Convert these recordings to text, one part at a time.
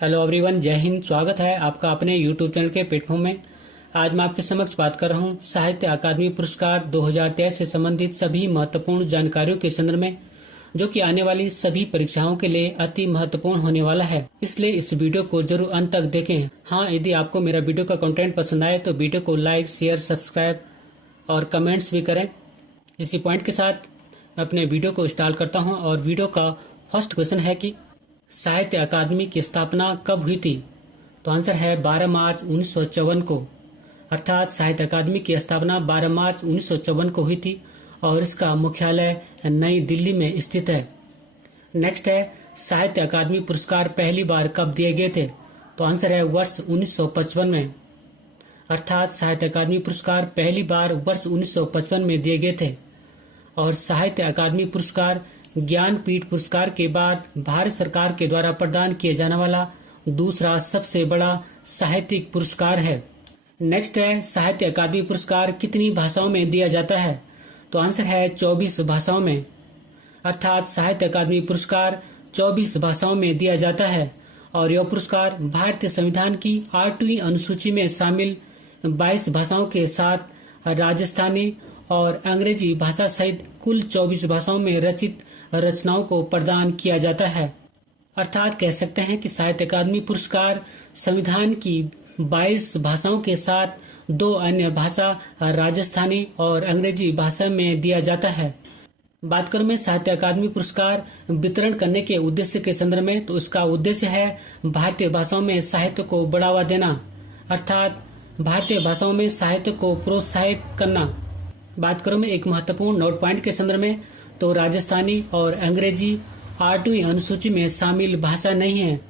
Hello everyone, जय हिंद। स्वागत है आपका अपने यूट्यूब चैनल के प्लेटफॉर्म में। आज मैं आपके समक्ष बात कर रहा हूँ साहित्य अकादमी पुरस्कार 2023 से संबंधित सभी महत्वपूर्ण जानकारियों के संदर्भ में, जो कि आने वाली सभी परीक्षाओं के लिए अति महत्वपूर्ण होने वाला है। इसलिए इस वीडियो को जरूर अंत तक देखें। हाँ, यदि आपको मेरा वीडियो का कंटेंट पसंद आए तो वीडियो को लाइक, शेयर, सब्सक्राइब और कमेंट्स भी करें। इसी पॉइंट के साथ मैं अपने वीडियो को स्टार्ट करता हूँ और वीडियो का फर्स्ट क्वेश्चन है कि साहित्य अकादमी की स्थापना कब हुई थी? तो आंसर है 12 मार्च 1954 को। अर्थात साहित्य अकादमी की स्थापना 12 मार्च 1954 को हुई थी और इसका मुख्यालय नई दिल्ली में स्थित है। नेक्स्ट है, साहित्य अकादमी पुरस्कार पहली बार कब दिए गए थे? तो आंसर है वर्ष 1955 में। अर्थात साहित्य अकादमी पुरस्कार पहली बार वर्ष 1955 में दिए गए थे। और साहित्य अकादमी पुरस्कार ज्ञानपीठ पुरस्कार के बाद भारत सरकार के द्वारा प्रदान किए जाने वाला दूसरा सबसे बड़ा साहित्यिक पुरस्कार है। नेक्स्ट है, साहित्य अकादमी पुरस्कार कितनी भाषाओं में दिया जाता है? तो आंसर है 24 भाषाओं में। अर्थात साहित्य अकादमी पुरस्कार 24 भाषाओं में दिया जाता है और यह पुरस्कार भारतीय संविधान की 8वीं अनुसूची में शामिल 22 भाषाओं के साथ राजस्थानी और अंग्रेजी भाषा सहित कुल 24 भाषाओं में रचित रचनाओं को प्रदान किया जाता है। अर्थात कह सकते हैं कि साहित्य अकादमी पुरस्कार संविधान की 22 भाषाओं के साथ 2 अन्य भाषा राजस्थानी और अंग्रेजी भाषा में दिया जाता है। बात करूं मैं साहित्य अकादमी पुरस्कार वितरण करने के उद्देश्य के संदर्भ में, तो इसका उद्देश्य है भारतीय भाषाओं में साहित्य को बढ़ावा देना, अर्थात भारतीय भाषाओं में साहित्य को प्रोत्साहित करना। बात करूं मैं एक महत्वपूर्ण नोट पॉइंट के संदर्भ में, तो राजस्थानी और अंग्रेजी 8वीं अनुसूची में शामिल भाषा नहीं है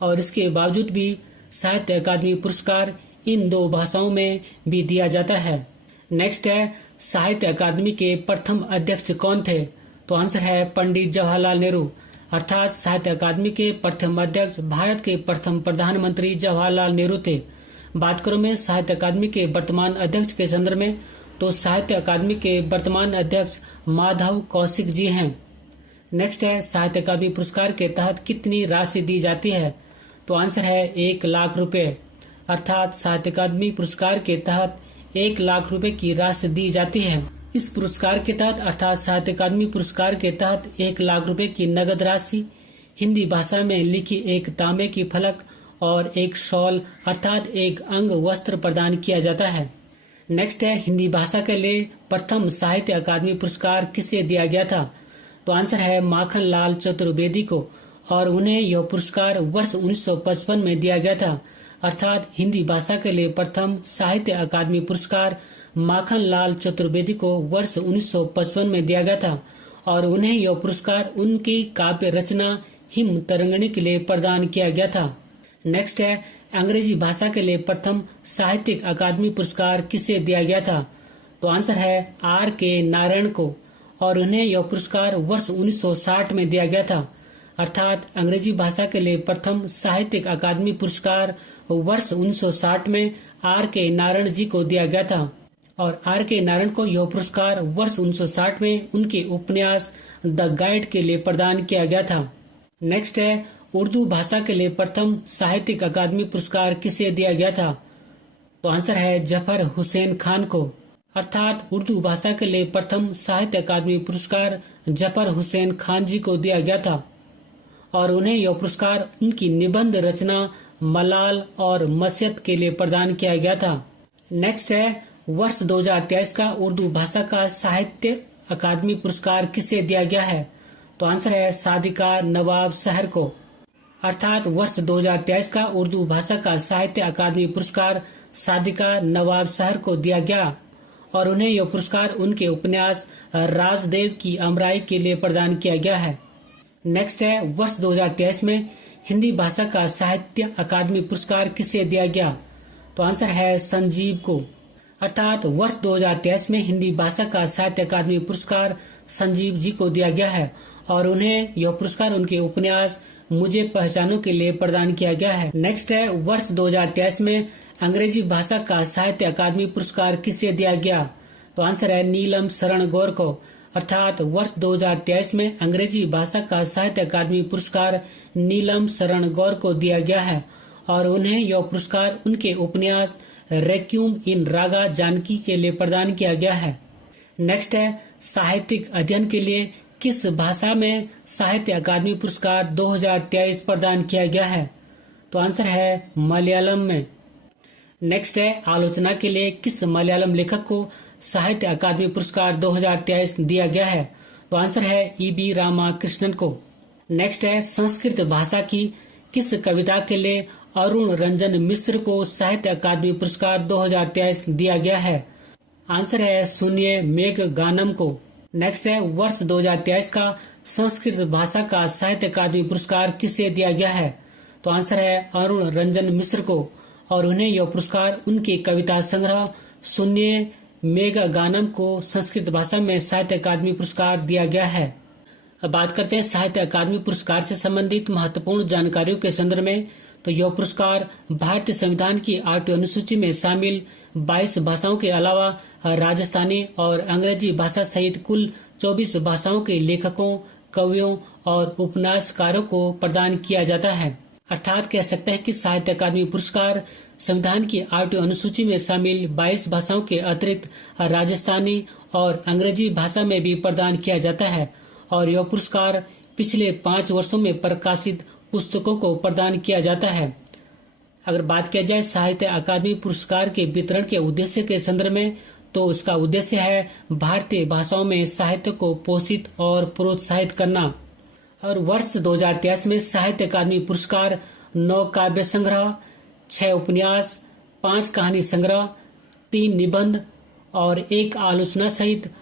और इसके बावजूद भी साहित्य अकादमी पुरस्कार इन 2 भाषाओं में भी दिया जाता है। नेक्स्ट है, साहित्य अकादमी के प्रथम अध्यक्ष कौन थे? तो आंसर है पंडित जवाहरलाल नेहरू। अर्थात साहित्य अकादमी के प्रथम अध्यक्ष भारत के प्रथम प्रधानमंत्री जवाहरलाल नेहरू थे। बात करूं मैं साहित्य अकादमी के वर्तमान अध्यक्ष के संदर्भ में, तो साहित्य अकादमी के वर्तमान अध्यक्ष माधव कौशिक जी हैं। नेक्स्ट है, साहित्य अकादमी पुरस्कार के तहत कितनी राशि दी जाती है? तो आंसर है 1 लाख रुपए। अर्थात साहित्य अकादमी पुरस्कार के तहत 1 लाख रुपए की राशि दी जाती है। इस पुरस्कार के तहत अर्थात साहित्य अकादमी पुरस्कार के तहत 1 लाख रुपए की नगद राशि, हिंदी भाषा में लिखी एक तांबे की फलक और एक शॉल अर्थात एक अंग वस्त्र प्रदान किया जाता है। नेक्स्ट है, हिंदी भाषा के लिए प्रथम साहित्य अकादमी पुरस्कार किसे दिया गया था? तो आंसर है माखन लाल चतुर्वेदी को और उन्हें यह पुरस्कार वर्ष 1955 में दिया गया था। अर्थात हिंदी भाषा के लिए प्रथम साहित्य अकादमी पुरस्कार माखन लाल चतुर्वेदी को वर्ष 1955 में दिया गया था और उन्हें यह पुरस्कार उनकी काव्य रचना हिम तरंगिणी के लिए प्रदान किया गया था। नेक्स्ट है, अंग्रेजी भाषा के लिए प्रथम साहित्यिक अकादमी पुरस्कार किसे दिया गया था? तो आंसर है R.K. नारायण को और उन्हें यह पुरस्कार वर्ष 1960 में दिया गया था। अर्थात अंग्रेजी भाषा के लिए प्रथम साहित्यिक अकादमी पुरस्कार वर्ष 1960 में R.K. नारायण जी को दिया गया था और R.K. नारायण को यह पुरस्कार वर्ष 1960 में उनके उपन्यास द गाइड के लिए प्रदान किया गया था। नेक्स्ट है, उर्दू भाषा के लिए प्रथम साहित्यिक अकादमी पुरस्कार किसे दिया गया था? तो आंसर है जफर हुसैन खान को। अर्थात उर्दू भाषा के लिए प्रथम साहित्य अकादमी पुरस्कार जफर हुसैन खान जी को दिया गया था और उन्हें यह पुरस्कार उनकी निबंध रचना मलाल और मस्यत के लिए प्रदान किया गया था। नेक्स्ट है, वर्ष 2023 का उर्दू भाषा का साहित्य अकादमी पुरस्कार किसे दिया गया है? तो आंसर है सादिका नवाब शहर को। अर्थात वर्ष 2023 का उर्दू भाषा का साहित्य अकादमी पुरस्कार सादिका नवाब शहर को दिया गया और उन्हें यह पुरस्कार उनके उपन्यास राजदेव की अमराई के लिए प्रदान किया गया है। नेक्स्ट है, वर्ष 2023 में हिंदी भाषा का साहित्य अकादमी पुरस्कार किसे दिया गया? तो आंसर है संजीव को। अर्थात वर्ष 2023 में हिंदी भाषा का साहित्य अकादमी पुरस्कार संजीव जी को दिया गया है और उन्हें यह पुरस्कार उनके उपन्यास मुझे पहचानो के लिए प्रदान किया गया है। नेक्स्ट है, वर्ष 2023 में अंग्रेजी भाषा का साहित्य अकादमी पुरस्कार किसे दिया गया? तो आंसर है नीलम शरण गौर को। अर्थात वर्ष 2023 में अंग्रेजी भाषा का साहित्य अकादमी पुरस्कार नीलम शरण गौर को दिया गया है और उन्हें यह पुरस्कार उनके उपन्यास रेक्यूम इन रागा जानकी के लिए प्रदान किया गया है। नेक्स्ट है साहित्यिक अध्ययन के लिए किस भाषा में साहित्य अकादमी पुरस्कार 2023 प्रदान किया गया है? तो आंसर है मलयालम में। नेक्स्ट है आलोचना के लिए किस मलयालम लेखक को साहित्य अकादमी पुरस्कार 2023 दिया गया है? तो आंसर है E.B. रामाकृष्णन को। नेक्स्ट है संस्कृत भाषा की किस कविता के लिए अरुण रंजन मिश्र को साहित्य अकादमी पुरस्कार 2023 दिया गया है? आंसर है शून्य मेघ गानम को। नेक्स्ट है वर्ष 2023 का संस्कृत भाषा का साहित्य अकादमी पुरस्कार किसे दिया गया है? तो आंसर है अरुण रंजन मिश्र को और उन्हें यह पुरस्कार उनकी कविता संग्रह शून्य मेघ गानम को संस्कृत भाषा में साहित्य अकादमी पुरस्कार दिया गया है। अब बात करते हैं साहित्य अकादमी पुरस्कार से संबंधित महत्वपूर्ण जानकारियों के संदर्भ में। तो यह पुरस्कार भारतीय संविधान की 8वीं अनुसूची में शामिल 22 भाषाओं के अलावा राजस्थानी और अंग्रेजी भाषा सहित कुल 24 भाषाओं के लेखकों, कवियों और उपन्यासकारों को प्रदान किया जाता है। अर्थात कह सकते हैं कि साहित्य अकादमी पुरस्कार संविधान की 8वीं अनुसूची में शामिल 22 भाषाओं के अतिरिक्त राजस्थानी और अंग्रेजी भाषा में भी प्रदान किया जाता है और यह पुरस्कार पिछले 5 वर्षों में प्रकाशित पुस्तकों को प्रदान किया जाता है। अगर बात किया जाए साहित्य अकादमी पुरस्कार के वितरण के उद्देश्य के संदर्भ में, तो इसका उद्देश्य है भारतीय भाषाओं में साहित्य को पोषित और प्रोत्साहित करना। और वर्ष 2023 में साहित्य अकादमी पुरस्कार 9 काव्य संग्रह, 6 उपन्यास, 5 कहानी संग्रह, 3 निबंध और 1 आलोचना सहित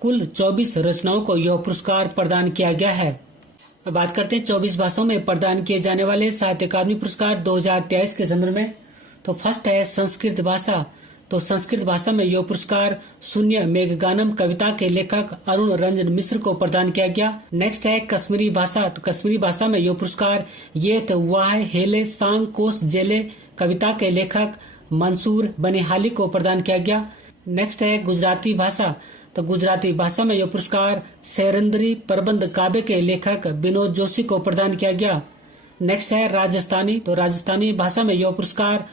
कुल 24 रचनाओं को यह पुरस्कार प्रदान किया गया है। अब बात करते हैं 24 भाषाओं में प्रदान किए जाने वाले साहित्य अकादमी पुरस्कार 2023 के संदर्भ में। तो फर्स्ट है संस्कृत भाषा। तो संस्कृत भाषा में यह पुरस्कार शून्य मेघगानम कविता के लेखक अरुण रंजन मिश्र को प्रदान किया गया। नेक्स्ट है कश्मीरी भाषा। तो कश्मीरी भाषा में यह पुरस्कार ये तो वाह हेले सांग कोस जेले कविता के लेखक मंसूर बनिहाली को प्रदान किया गया। नेक्स्ट है गुजराती भाषा। तो गुजराती भाषा में यह पुरस्कार सैरंद्री प्रबंध काव्य के लेखक विनोद जोशी को प्रदान किया गया। नेक्स्ट है राजस्थानी। तो राजस्थानी भाषा में यह पुरस्कार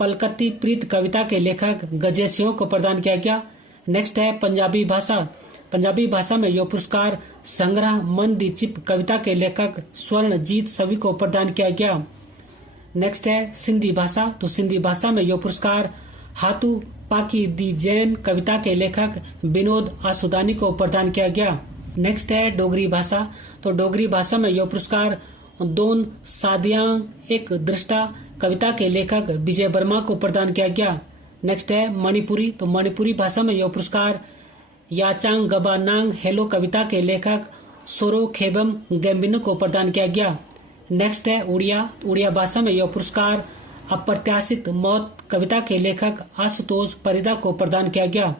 पलकती प्रीत कविता के लेखक गजेश सिंह को प्रदान किया गया। नेक्स्ट है पंजाबी भाषा। पंजाबी भाषा में यह पुरस्कार संग्रह मन दी चिप कविता के लेखक स्वर्णजीत सवी को प्रदान किया गया। नेक्स्ट है सिंधी भाषा। तो सिंधी भाषा में यह पुरस्कार हाथू पाकी दी जैन कविता के लेखक विनोद आसुदानी को प्रदान किया गया। नेक्स्ट है डोगरी भाषा। तो डोगरी भाषा में यह पुरस्कार दोन सादियां एक दृष्टा कविता के लेखक विजय वर्मा को प्रदान किया गया। नेक्स्ट है मणिपुरी। तो मणिपुरी भाषा में यह पुरस्कार याचांग गबा नांग हेलो कविता के लेखक सोरो खेबम गैम्बिनो को प्रदान किया गया। नेक्स्ट है उड़िया। उड़िया भाषा में यह पुरस्कार अप्रत्याशित मौत कविता के लेखक आशुतोष परिदा को प्रदान किया गया।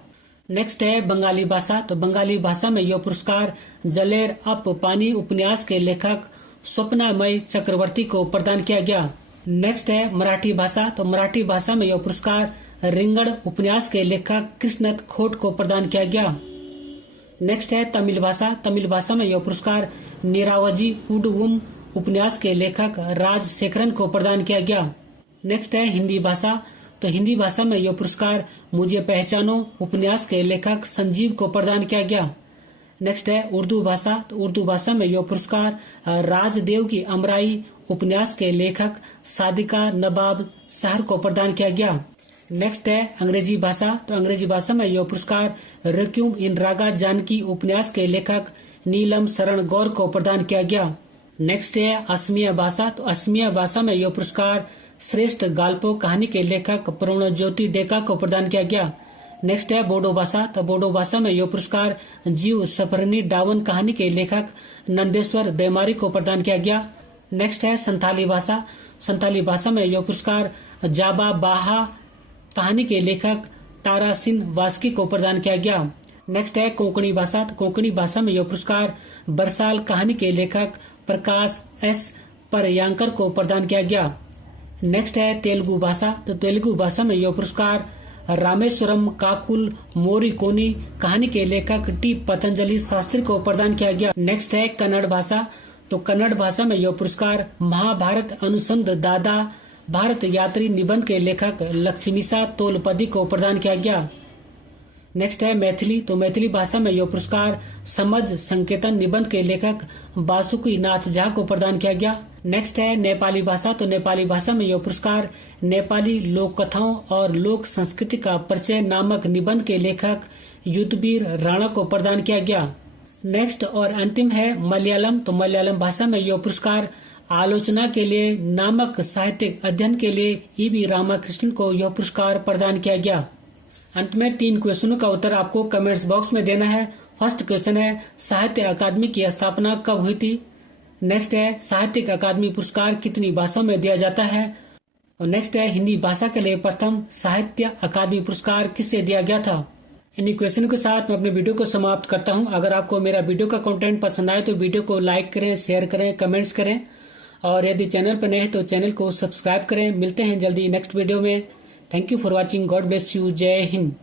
नेक्स्ट है बंगाली भाषा। तो बंगाली भाषा में यह पुरस्कार जलेर अप पानी उपन्यास के लेखक स्वप्नामय चक्रवर्ती को प्रदान किया गया। नेक्स्ट है मराठी भाषा। तो मराठी भाषा में यह पुरस्कार रिंगण उपन्यास के लेखक कृष्णत खोट को प्रदान किया गया। नेक्स्ट है तमिल भाषा। तमिल भाषा में यह पुरस्कार निरावजी उडुवुम उपन्यास के लेखक राजशेखरन को प्रदान किया गया। नेक्स्ट है हिंदी भाषा। तो हिंदी भाषा में यह पुरस्कार मुझे पहचानो उपन्यास के लेखक संजीव को प्रदान किया गया। नेक्स्ट है उर्दू भाषा। तो उर्दू भाषा में यह पुरस्कार राजदेव की अमराई उपन्यास के लेखक सादिका नवाब शहर को प्रदान किया गया। नेक्स्ट है अंग्रेजी भाषा। तो अंग्रेजी भाषा में यह पुरस्कार रेक्यूम इन रागा जानकी उपन्यास के लेखक नीलम शरण गौर को प्रदान किया गया। नेक्स्ट है असमिया भाषा। तो असमिया भाषा में यह पुरस्कार श्रेष्ठ गाल्पो कहानी के लेखक प्रणज्योति डेका को प्रदान किया गया। नेक्स्ट है बोडो भाषा। तो बोडो भाषा में यह पुरस्कार जीव सफरनी डावन कहानी के लेखक नंदेश्वर देमारी को प्रदान किया गया। नेक्स्ट है संथाली भाषा। संथाली भाषा में यह पुरस्कार जाबा बाहा कहानी के लेखक तारा सिंह वास्की को प्रदान किया गया। नेक्स्ट है कोंकणी भाषा। तो कोंकणी भाषा में यह पुरस्कार बरसाल कहानी के लेखक प्रकाश एस परयांकर को प्रदान किया गया। नेक्स्ट है तेलुगु भाषा। तो तेलुगु भाषा में यह पुरस्कार रामेश्वरम काकुल मोरिकोनी कहानी के लेखक टी पतंजलि शास्त्री को प्रदान किया गया। नेक्स्ट है कन्नड़ भाषा। तो कन्नड़ भाषा में यह पुरस्कार महाभारत अनुसंध दादा भारत यात्री निबंध के लेखक लक्ष्मीसा तोलपदी को प्रदान किया गया। नेक्स्ट है मैथिली। तो मैथिली भाषा में यह पुरस्कार समझ संकेतन निबंध के लेखक बासुकी नाथ झा को प्रदान किया गया। नेक्स्ट है नेपाली भाषा। तो नेपाली भाषा में यह पुरस्कार नेपाली लोक कथाओं और लोक संस्कृति का परिचय नामक निबंध के लेखक युद्धवीर राणा को प्रदान किया गया। नेक्स्ट और अंतिम है मलयालम। तो मलयालम भाषा में यह पुरस्कार आलोचना के लिए नामक साहित्यिक अध्ययन के लिए ईवी रामाकृष्णन को यह पुरस्कार प्रदान किया गया। अंत में 3 क्वेश्चनों का उत्तर आपको कमेंट्स बॉक्स में देना है। फर्स्ट क्वेश्चन है साहित्य अकादमी की स्थापना कब हुई थी। नेक्स्ट है साहित्यिक अकादमी पुरस्कार कितनी भाषाओं में दिया जाता है। और नेक्स्ट है हिंदी भाषा के लिए प्रथम साहित्य अकादमी पुरस्कार किसे दिया गया था। इन्हीं क्वेश्चन के साथ मैं अपने वीडियो को समाप्त करता हूं। अगर आपको मेरा वीडियो का कंटेंट पसंद आए तो वीडियो को लाइक करें, शेयर करें, कमेंट्स करें और यदि चैनल पर नए हैं तो चैनल को सब्सक्राइब करें। मिलते हैं जल्दी नेक्स्ट वीडियो में। Thank you for watching. God bless you. जय हिंद।